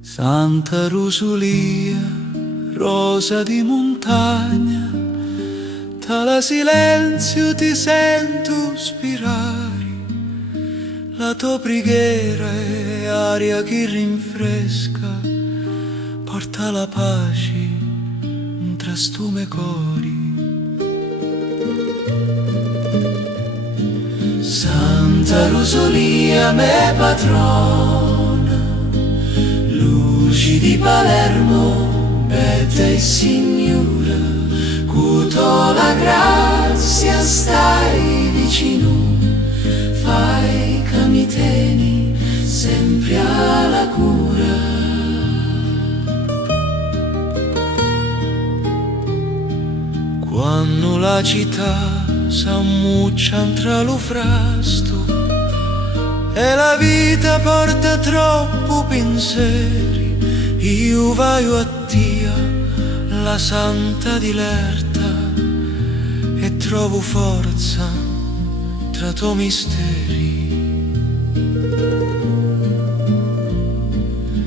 Santa Rosalia, rosa di montagna, dal silenzio ti sento spirare. La tua preghiera è aria che rinfresca, porta la pace tra stume cori. Santa Rosalia, me patrona, luci di Palermo, bella e signora, cuto la grazia stai vicino, fai che mi tieni sempre alla cura. Quando la città s'ammuccia tra lo frasto e la vita porta troppo pensieri, io vaio a Dio, la santa dilerta, e trovo forza tra tuoi misteri.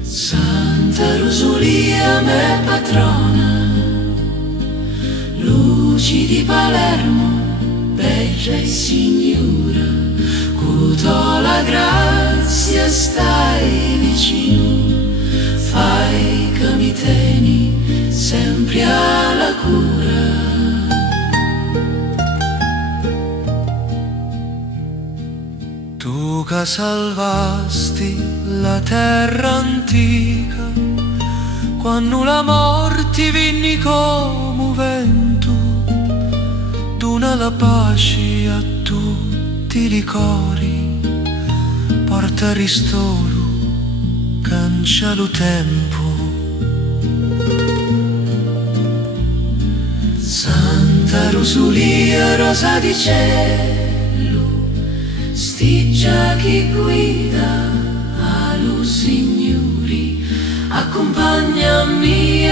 Santa Rosalia, me patrona, luci di Palermo, bella e signora, cuto la grazia stai vicino, fai che mi tieni sempre alla cura. Tu che salvasti la terra antica, quando la morte vinni come vento, dona la pace a tutti i cori, porta ristoro, cancia lo tempo. Santa Rosalia, rosa di cielo, stiggia chi guida allo Signori, accompagnami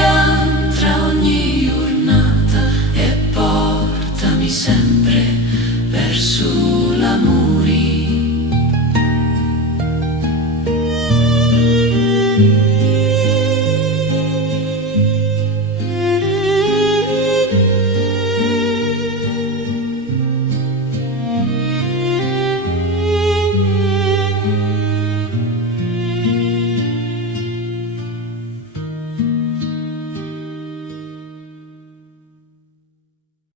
tra ogni giornata e portami sempre verso